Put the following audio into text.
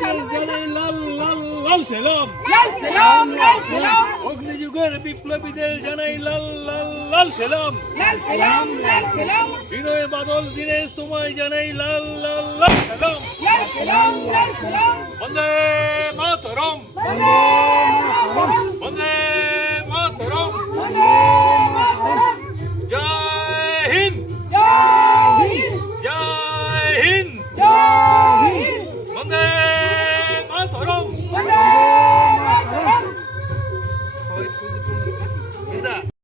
জানাই লাল লাল লাল সালাম লাল সালাম লাল সালাম অগ্নিযুগের বিপ্লবীদের জানাই লাল লাল লাল সালাম লাল সালাম লাল সালাম বিনয় বাদল দীনেশ তোমায় জানাই লাল লাল লাল সালাম লাল সালাম লাল সালাম